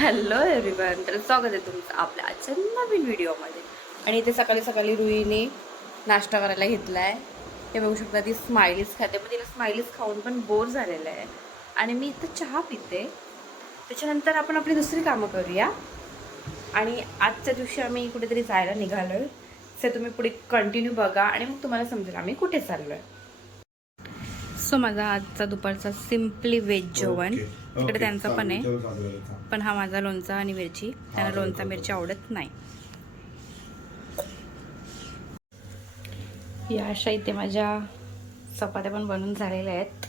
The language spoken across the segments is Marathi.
हॅलो एव्हरीवन, तर स्वागत आहे तुमचं आपल्या आजच्या नवीन व्हिडिओमध्ये. आणि इथे सकाळी सकाळी रुईने नाश्ता करायला घेतला आहे. हे बघू शकता, ती स्माइलीज खाते, पण तिला स्माइलीज खाऊन पण बोर झालेलं आहे. आणि मी इथं चहा पिते. त्याच्यानंतर आपण आपली दुसरी कामं करूया. आणि आजच्या दिवशी आम्ही कुठेतरी जायला निघालो आहे. ते तुम्ही पुढे कंटिन्यू बघा आणि मग तुम्हाला समजेल आम्ही कुठे चाललो आहे. सो माझा आजचा दुपारचा सिम्पली व्हेज जेवण. तिकडे त्यांचा पण आहे, पण हा माझा लोणचा आणि मिरची. त्यांना लोणचा मिरची आवडत नाही. या अशा इथे माझ्या चपात्या पण बनवून झालेल्या आहेत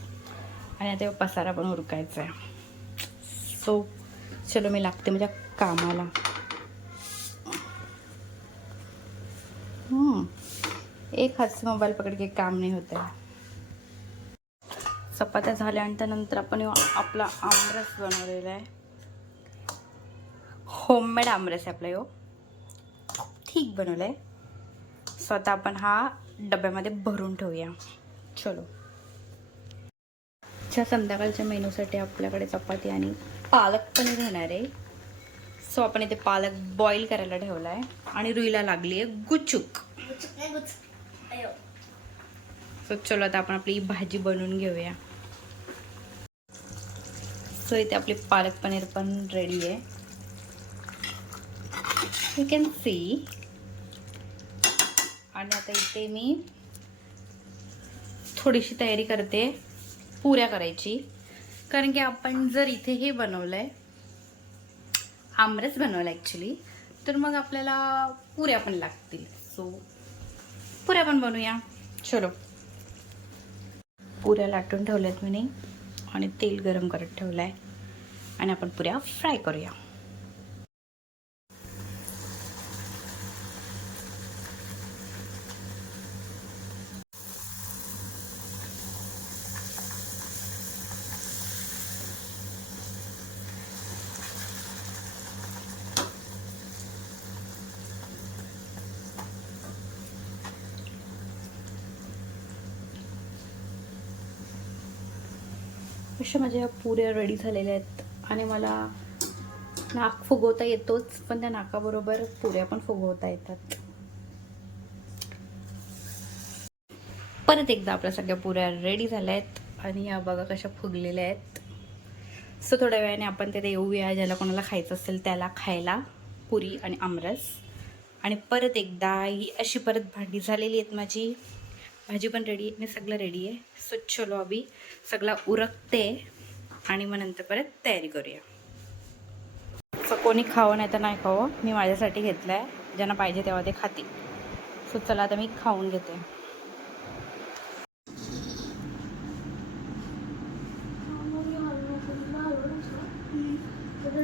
आणि आता पसारा पण उरकायचा आहे. सो चलो मी लागते माझ्या कामाला. एक हात से मोबाईल पकड के काम नाही होत आहे. चपात्या झाल्यानंतर आपण आपला आमरस बनवलेला आहे. होममेड आमरस आहे आपला. ठीक बनवलं आहे. स्वतः आपण हा डब्यामध्ये भरून ठेवूया. चलो. संध्याकाळच्या मेनूसाठी आपल्याकडे चपाती आणि पालक पनीर होणार आहे. सो आपण इथे पालक बॉईल करायला ठेवला आहे आणि रुईला लागली आहे गुचूक. सो चलो आता आपण आपली भाजी बनवून घेऊया. सो इथे आपली पालक पनीर पण रेडी आहे. You can see. आणि आता इथे मी थोडीशी तयारी करते पुऱ्या करायची, कारण की आपण जर इथे हे बनवलंय, आमरस बनवलं ॲक्च्युली, तर मग आपल्याला पुऱ्या पण लागतील. सो पुऱ्या पण बनवूया. चलो. पुऱ्या लाटून ठेवल्यात मी आणि तेल गरम करत ठेवलं आहे आणि आपण पुऱ्या फ्राय करूया. अशा माझ्या पुऱ्या रेडी झालेल्या आहेत आणि मला नाक फुगवता येतोच, पण त्या नाकाबरोबर पुऱ्या पण फुगवता येतात. परत एकदा आपल्या सगळ्या पुऱ्या रेडी झाल्या आहेत आणि या बघा कशा फुगलेल्या आहेत. सो थोड्या वेळाने आपण तिथे येऊया, ज्याला कोणाला खायचं असेल त्याला खायला पुरी आणि आमरस. आणि परत एकदा ही अशी परत भांडी झालेली आहेत माझी. भाजी पण रेडी आहे आणि सगळं रेडी आहे. सो चलो अभी सगळं उरकते आणि मग नंतर परत तयारी करूया. सो कोणी खावं नाही तर नाही खावं, मी माझ्यासाठी घेतलं आहे. ज्यांना पाहिजे तेव्हा ते खातील. सो चला आता मी खाऊन घेते.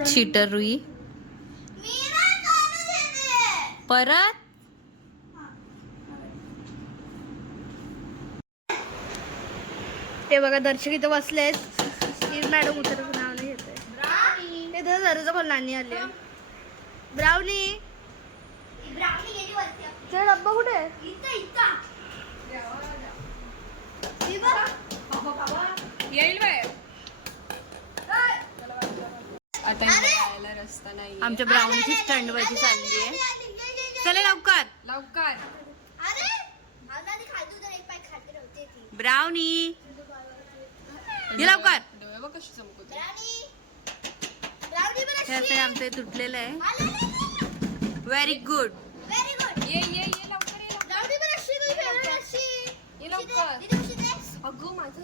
चीटर रुई परत ते बघा दर्शक इथं बसलेत. मॅडम उतरच नाव नाही घेते. ते दरचं पण नाणी आले. ब्राउनी ते डब्बा कुठे येईल बाहेर. आता रस्ता नाही. आमच्या ब्राउनीची स्टंड बाजी चालली आहे. चला लवकर लवकर. ब्राउनी ये लवकर. हे आमचं तुटलेलं आहे. Very good. ये ये ये लवकर ये लवकर. अगं माझं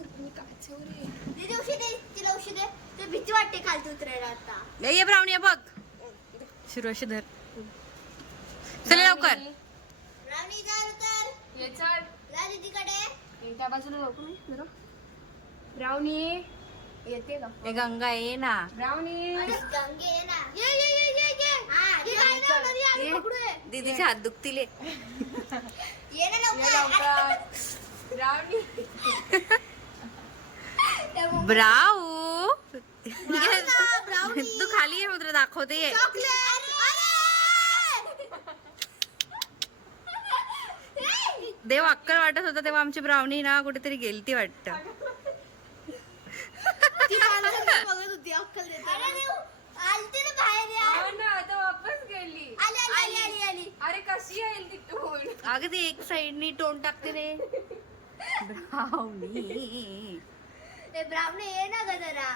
भीती वाटते खालती उतरायला. आता ये ब्राउनी बघ. शिरोशी धर. चल लवकर. त्या बाजूला लवकर. ब्राउनी येते का? ए गंगा ये ना. ब्राउनी दीदीचे हात दुखतील. ब्राऊ तू खाली आहे, मुद्रा दाखवते. देव अक्कल वाटत होता तेव्हा आमची ब्राउनी ना कुठेतरी गेलती वाटतं. ती बघत होती अक्कल देते. कशी येईल तिथून? अगं ते एक साइडनी टोन टाकते रे. ब्राउनी ये ना ग जरा.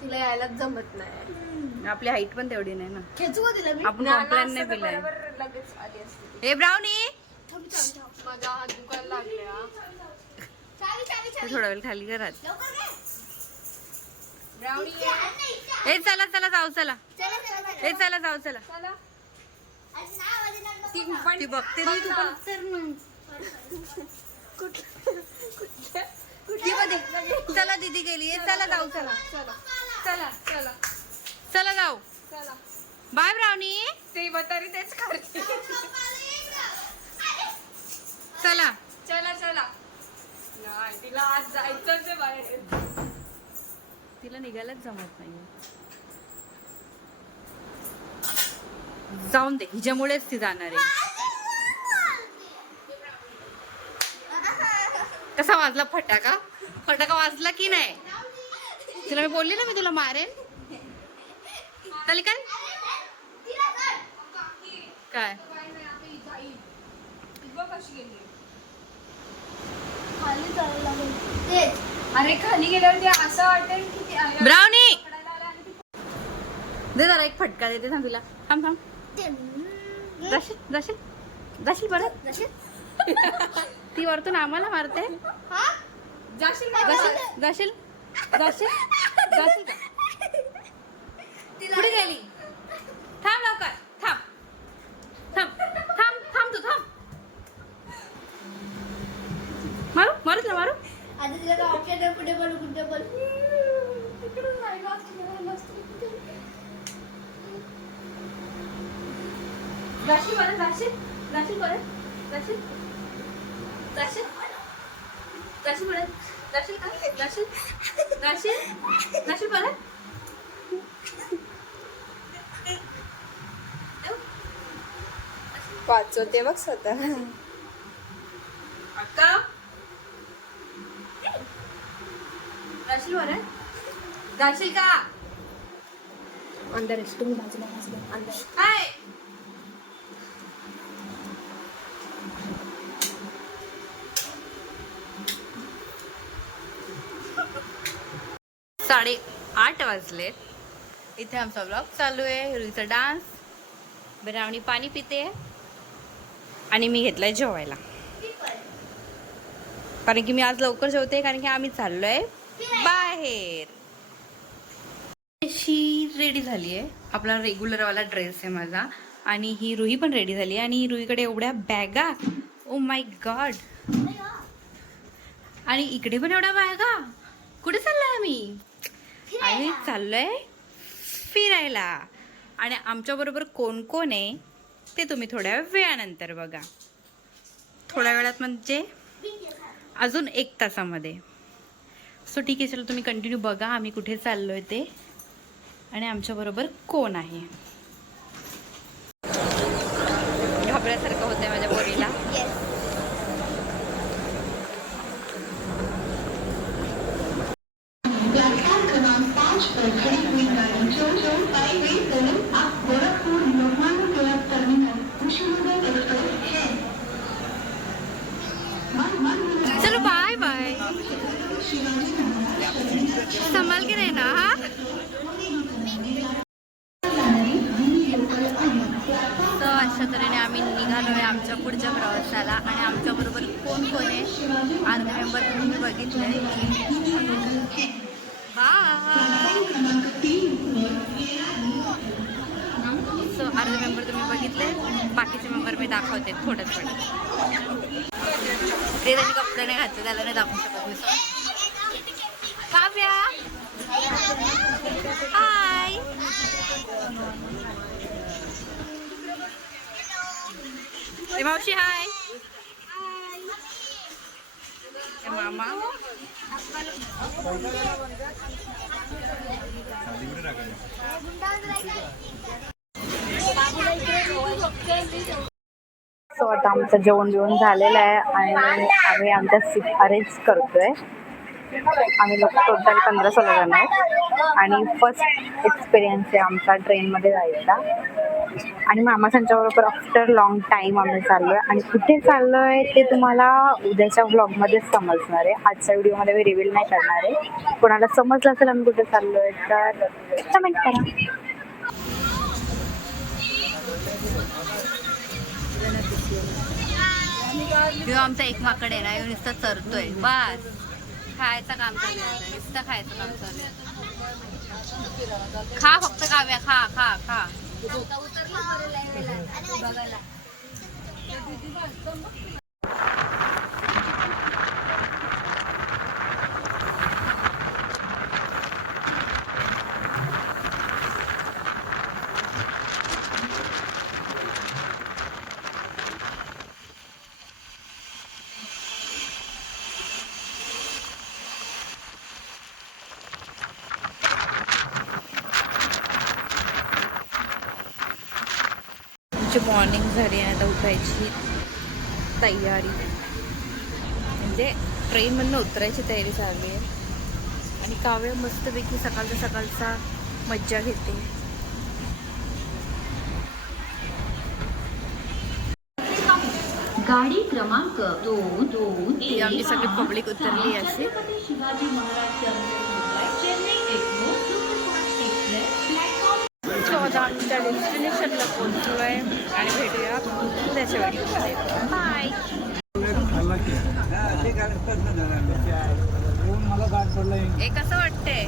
तिला यायलाच जमत नाही. आपली हाईट पण तेवढी नाही ना. खेचू का तिला मी? आपण कॉम्प्लेन नाही असं तर दिलाय. बरोबर लगेच आली असती. हे ब्राउनी माझा हात दुखायला लागला. ते थोडा वेळ खाली करत. ब्राउनी हे चला चला जाऊ चला. हे चला जाऊ चला. चला. ती पण ती बघते रे तू पण. ती मध्ये. चला दीदी गेली. चला जाऊ चला. चला चला चला जाऊ. चला. Bye brownie. ते तरी तेच करते. चला. चला चला. नाही तिला आज जायचंच आहे बाहेर. तिला निघायलाच जमत नाही. जाऊन दे हिच्यामुळेच ती जाणार आहे. कसा वाजला फटाका? फटाका वाजला की नाही? तुला मी बोलली ना मी तुला मारेन. चालेल काय? काय अरे खाली गेल्यावर ते असं वाटेल की ते आल्या- ब्राउनी पकडायला आल्या आणि ती- दे जरा एक फटका देते थांब तिला. थांब थांब. जाशील जाशील जाशील परत. ती वरतून आम्हाला मारते. जाशील का? जाशील जाशील जाशील जाशील का? कुठे गेली? थांब लवकर. थांब थांब थांब थांब तू थांब. मारू मारू तुला मारू. आता तिला काय ऑप्शन आहे कुठे बोलू कुठे बोल. जाशील परत जाशील जाशील परत जाशील जाशील जाशील परत जाशील का जाशील जाशील जाशील परत. वाचवते बघ स्वतः. अक्का जाशील परत जाशील का? अंदर तुम्ही बाजूला अंदर. हाय 8:30 वाजले. इथे आमचा ब्लॉग चालू आहे. रुईचा डान्स. ब्राउनी पाणी पिते आणि मी घेतलंय जेवायला. कारण की मी आज लवकर जेवते कारण की आम्ही चाललोय बाहेर. अशी रेडी झाली आहे. आपला रेग्युलरवाला ड्रेस आहे माझा. आणि ही रुही पण रेडी झाली आहे. आणि रुहीकडे एवढ्या बॅगा. Oh my God. आणि इकडे पण एवढ्या बॅगा. कुठे चाललोय आम्ही? आम्ही चाललोय फिरायला. आणि आमच्याबरोबर कोण कोण आहे ते तुम्ही थोड्या वेळानंतर बघा. थोड्या वेळात म्हणजे अजून 1 तासामध्ये. सो ठीक आहे, चला तुम्ही कंटिन्यू बघा आम्ही कुठे चाललोय ते आणि आमच्याबरोबर कोण आहे. घाबरल्यासारखं होतंय माझ्या पोरीला. प्लेटफॉर्म क्रमांक 5 पर खड़ी हुई गाड़ी चोर हाईवे सेवन आप गोरखपुर लोकमान्य तिलक टर्मिनल कुशीनगर एक्सप्रेस है. चलो बाय बाय. संभाल के रहना. हा तर अशा तऱ्हेने आम्ही निघालोय आमच्या पुढच्या प्रवासाला. आणि आमच्याबरोबर कोण कोण आहे अर्धे मेंबर तुम्ही बघितलंय. सो अर्धे मेंबर तुम्ही बघितले. बाकीचे मेंबर मी दाखवते थोडं थोडं. ते त्यांनी कपडे नाही घातले त्याला नाही दाखवू शकत मी. काव्या हाय. मावशी हाय. मामा सो आता आमचं जेवण बिवण झालेलं आहे आणि आम्ही आमच्या सीट अरेंज करतोय. आम्ही लोक टोटल 15-16 जण आहेत आणि फर्स्ट एक्सपिरियन्स आहे आमचा ट्रेनमध्ये जायचा. आणि मामा त्यांच्याबरोबर आफ्टर लॉंग टाईम आम्ही चाललो आहे. आणि कुठे चाललो आहे ते तुम्हाला उद्याच्या व्लॉगमध्येच समजणार आहे. आजच्या व्हिडिओमध्ये मी रिव्हील नाही करणार आहे. कोणाला समजलं असेल आम्ही कुठे चाललो आहे तर कमेंट करा. किंवा आमचा एक माकड आहे ना, ह्यो नुसतं चरतोय. बस खायचं काम चालू आहे, नुसतं खायचं काम चालू आहे. खा फक्त काव्या, खा खा खा. आमची मॉर्निंग झाली आणि आता उठायची तयारी, म्हणजे ट्रेनमधनं उतरायची तयारी चालली आहे. आणि काव्य मस्तपैकी सकाळचा मज्जा घेते. गाडी क्रमांक 222 ही आमची सगळी पब्लिक उतरली आहे अशी. Shivaji Maharaj terminus Chennai Egmore superfast express platform. So आता आमच्या डेस्टिनेशनला पोहोचलो आहे आणि भेटूया उद्याच्या व्हिडिओमध्ये. बाय. हे कसं वाटतंय?